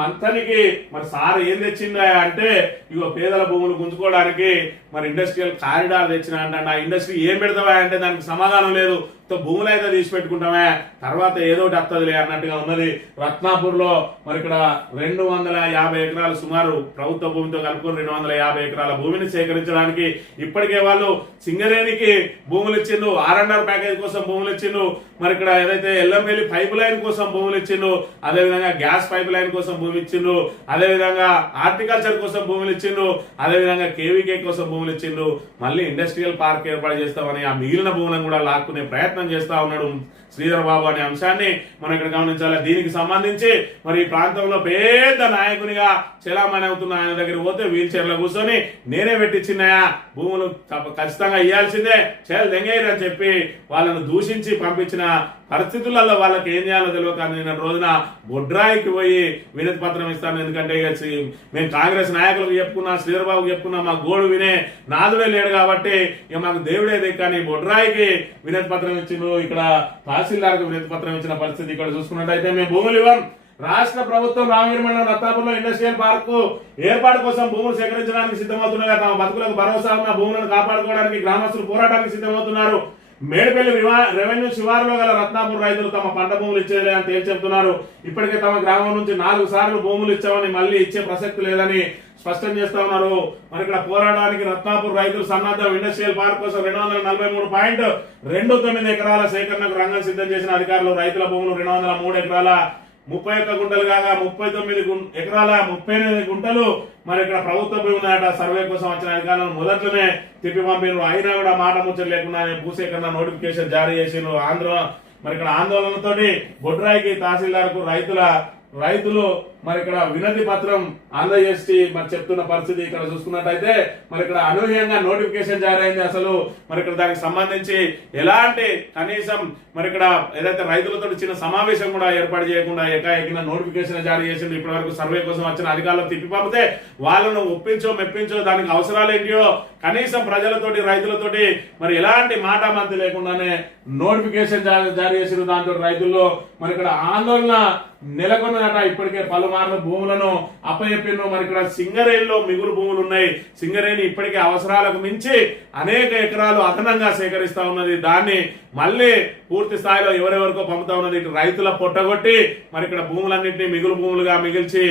మంతనికి మరి సార్ ఏం తెచ్చిందా అంటే ఇగో పేదల భూములు గుంజుకోవడానికి మరి ఇండస్ట్రియల్ కారిడార్ తెచ్చిన అంటే ఆ ఇండస్ట్రీ ఏం పెడతావా అంటే దానికి సమాధానం లేదు. భూములు అయితే తీసి పెట్టుకుంటామే తర్వాత ఏదో ఒకటి వస్తుందిలే అన్నట్టుగా ఉన్నది. రత్నాపూర్ లో మరి ఇక్కడ 250 ఎకరాలు సుమారు ప్రభుత్వ భూమితో కలుపుకొని 250 ఎకరాల భూమిని సేకరించడానికి ఇప్పటికే వాళ్ళు సింగరేణికి భూములు ఇచ్చిండ్రు, R&R ప్యాకేజ్ కోసం భూములు ఇచ్చిండ్రు, మరి ఇక్కడ ఏదైతే ఎల్లంపల్లి పైప్ లైన్ కోసం భూములు ఇచ్చిండ్రు, అదేవిధంగా గ్యాస్ పైప్ లైన్ కోసం భూమి ఇచ్చిండ్రు, అదేవిధంగా హార్టికల్చర్ కోసం భూములు ఇచ్చిండ్రు, అదేవిధంగా కేవీకే కోసం భూములు ఇచ్చిండ్రు. మళ్ళీ ఇండస్ట్రియల్ పార్క్ ఏర్పాటు చేస్తామని ఆ మిగిలిన భూములను కూడా లాక్కునే ప్రయత్నం చేస్తా ఉన్నాడు శ్రీధర్ బాబు అనే అంశాన్ని మనం ఇక్కడ గమనించాలి. దీనికి సంబంధించి మరి ఈ ప్రాంతంలో పెద్ద నాయకునిగా చలామణి అవుతున్న ఆయన దగ్గర పోతే వీల్ చైర్ లో కూర్చొని నేనే పెట్టించినాయా భూములు ఖచ్చితంగా ఇవ్వాల్సిందే దెంగయ్య అని చెప్పి వాళ్ళను దూషించి పంపించిన పరిస్థితులలో వాళ్ళకి ఏం చేయాలో తెలియక నిన్న రోజున బొడ్రాయికి పోయి వినతి పత్రం ఇస్తాను. ఎందుకంటే మేము కాంగ్రెస్ నాయకులకు చెప్పుకున్నా, శ్రీధర్ బాబుకి చెప్పుకున్నా, మా గోడు వినే నాదుడే లేడు కాబట్టి ఇక మాకు దేవుడేది. కానీ బొడ్రాయికి వినతి పత్రం ఇచ్చిండ్రు, ఇక్కడ తహసీల్దార్కు వినతి పత్రం ఇచ్చిన పరిస్థితి ఇక్కడ చూసుకున్నట్టయితే మేము భూములు ఇవ్వం. రాష్ట్ర ప్రభుత్వం రామగిరి మండలం రత్నాపూర్లో ఇండస్ట్రియల్ పార్కు ఏర్పాటు కోసం భూములు సేకరించడానికి సిద్ధమవుతున్నాయి. తమ బతుకులకు భరోసా ఉన్న భూములను కాపాడుకోవడానికి గ్రామస్తులు పోరాటానికి సిద్ధమవుతున్నారు. మేడిపల్లి రెవెన్యూ శివారులో గల రత్నాపూర్ రైతులు తమ పంట భూములు ఇచ్చేది అని తేల్చి చెప్తున్నారు. ఇప్పటికే తమ గ్రామం నుంచి 4 సార్లు భూములు ఇచ్చామని మళ్ళీ ఇచ్చే ప్రసక్తి లేదని స్పష్టం చేస్తా ఉన్నారు. మరి ఇక్కడ పోరాటానికి రత్నాపూర్ రైతులు సన్నద్ధం. ఇండస్ట్రియల్ పార్క్ కోసం 243.29 ఎకరాల సేకరణకు రంగం సిద్ధం చేసిన అధికారులు రైతుల భూములు 203 ఎకరాల 31 గుంటలు కాగా 39 ఎకరాల 38 గుంటలు మరి ఇక్కడ ప్రభుత్వ భూమి ఉందట. సర్వే కోసం వచ్చిన అధికారులను మొదట్లోనే తిప్పి పంపినారు. అయినా కూడా మాట ముచ్చట లేకుండా భూసేకరణ నోటిఫికేషన్ జారీ చేసిండ్రు. మరి ఇక్కడ ఆందోళనతోటి బొడ్రాయికి తహసీల్దార్ కు రైతులు మరి ఇక్కడ వినతి పత్రం అందజేసి మరి చెప్తున్న పరిస్థితి ఇక్కడ చూసుకున్నట్టయితే మరి ఇక్కడ అనూహ్యంగా నోటిఫికేషన్ జారీ అయింది. అసలు మరి ఇక్కడ దానికి సంబంధించి ఎలాంటి కనీసం మరి ఇక్కడ ఏదైతే రైతులతో చిన్న సమావేశం కూడా ఏర్పాటు చేయకుండా ఏకాఏకిన నోటిఫికేషన్ జారీ చేసింది. ఇప్పటి వరకు సర్వే కోసం వచ్చిన అధికారులు తిప్పి పంపితే వాళ్ళను ఒప్పించో మెప్పించో దానికి అవసరాలు ఏంటియో కనీసం ప్రజలతోటి రైతులతోటి మరి ఎలాంటి మాట మంతి లేకుండానే నోటిఫికేషన్ జారీ చేసిన దాంతో రైతుల్లో మరి ఇక్కడ ఆందోళన నెలకొన్నదట. ఇప్పటికే పలుమార్లు భూములను అప్పచెప్పిన మరి ఇక్కడ సింగరేణిలో మిగులు భూములు ఉన్నాయి. సింగరేణి ఇప్పటికే అవసరాలకు మించి అనేక ఎకరాలు అదనంగా సేకరిస్తా ఉన్నది. దాన్ని మళ్ళీ పూర్తి స్థాయిలో ఎవరెవరికో పంపుతా ఉన్నది. ఇటు రైతుల పొట్టగొట్టి మరి ఇక్కడ భూములన్నింటినీ మిగులు భూములుగా మిగిల్చి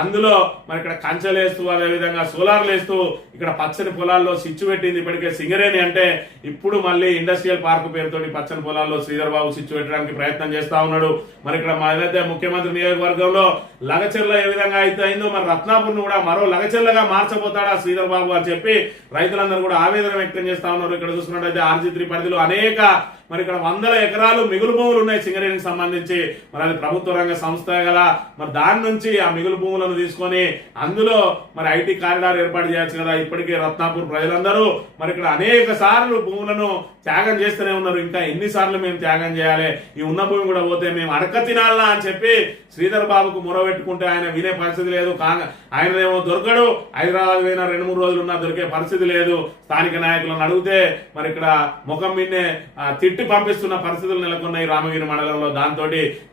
అందులో మరి ఇక్కడ కంచెలేస్తూ అదేవిధంగా సోలార్లు వేస్తూ ఇక్కడ పచ్చని పొలాల్లో సిచ్చు పెట్టింది. ఇప్పటికే సింగరేణి అంటే ఇప్పుడు మళ్ళీ ఇండస్ట్రియల్ పార్క్ పేరుతోటి పచ్చని పొలాల్లో శ్రీధర్ బాబు సిచ్చు పెట్టడానికి ప్రయత్నం చేస్తా ఉన్నాడు. మరి ఇక్కడ ఏదైతే ముఖ్యమంత్రి నియోజకవర్గంలో లగచెర్ల ఏ విధంగా అయితే అయిందో మరి రత్నాపూర్ ను కూడా మరో లగచెర్లగా మార్చబోతాడా శ్రీధర్ బాబు అని చెప్పి రైతులందరూ కూడా ఆవేదన వ్యక్తం చేస్తా ఉన్నారు. ఇక్కడ చూసుకున్నట్టయితే RG3 పరిధిలో అనేక మరి ఇక్కడ 100 ఎకరాలు మిగులు భూములు ఉన్నాయి సింగరేణికి సంబంధించి. మరి అది ప్రభుత్వ రంగ సంస్థ కదా, మరి దాని నుంచి ఆ మిగులు భూములను తీసుకొని అందులో మరి IT కారిడార్ ఏర్పాటు చేయొచ్చు కదా. ఇప్పటికే రత్నాపూర్ ప్రజలందరూ మరి ఇక్కడ అనేక సార్లు భూములను త్యాగం చేస్తూనే ఉన్నారు. ఇంకా ఎన్నిసార్లు మేము త్యాగం చేయాలి, ఈ ఉన్న భూమి కూడా పోతే మేము అడక తినాలా అని చెప్పి శ్రీధర్ బాబుకు మొరబెట్టుకుంటే ఆయన వినే పరిస్థితి లేదు. ఆయనదేమో దొరకడు, హైదరాబాద్ పోయినా 2-3 రోజులు ఉన్నా దొరికే పరిస్థితి లేదు. స్థానిక నాయకులను అడిగితే మరి ఇక్కడ ముఖం మీదే తిట్టి పంపిస్తున్న పరిస్థితులు నెలకొన్నాయి రామగిరి మండలంలో. దాంతో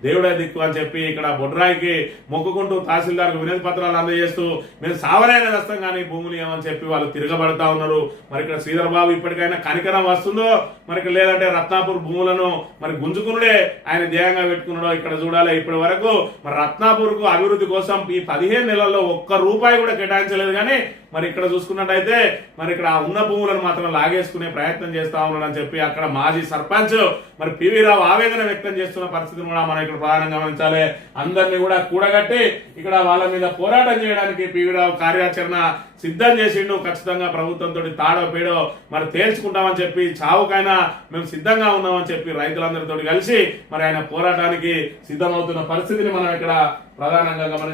దేవుడే దిక్కు అని చెప్పి ఇక్కడ బొడ్రాయికి మొక్కుకుంటూ తహసీల్దార్కు వినతి పత్రాలు అందజేస్తూ మేము సావనైనా వస్తాం కానీ భూములు ఏమని చెప్పి వాళ్ళు తిరగబడతా ఉన్నారు. మరి ఇక్కడ శ్రీధర్ బాబు ఇప్పటికైనా కనికరం వస్తుందో మరి లేదంటే రత్నాపూర్ భూములను మరి గుంజుకునుడే ఆయన ధ్యేయంగా పెట్టుకున్నాడో ఇక్కడ చూడాలి. ఇప్పటి వరకు మరి రత్నాపూర్ కు అభివృద్ధి కోసం ఈ 15 నెలల్లో ₹1 కూడా కేటాయించలేదు. కానీ మరి ఇక్కడ చూసుకున్నట్టయితే మరి ఇక్కడ ఉన్న భూములను మాత్రం లాగేసుకునే ప్రయత్నం చేస్తా ఉన్నాడని చెప్పి అక్కడ మాజీ సర్పంచ్ మరి పివి రావు ఆవేదన వ్యక్తం చేస్తున్న పరిస్థితిని కూడా మనం ఇక్కడ ప్రధానంగా గమనించాలి. అందరినీ కూడా కూడగట్టి ఇక్కడ వాళ్ళ మీద పోరాటం చేయడానికి పివి రావు కార్యాచరణ సిద్ధం చేసిండు. ఖచ్చితంగా ప్రభుత్వంతో తాడో పేడో మరి తేల్చుకుంటామని చెప్పి చావుకైనా మేము సిద్ధంగా ఉన్నామని చెప్పి రైతులందరితో కలిసి మరి ఆయన పోరాటానికి సిద్ధమవుతున్న పరిస్థితిని మనం ఇక్కడ ప్రధానంగా గమనించాలి.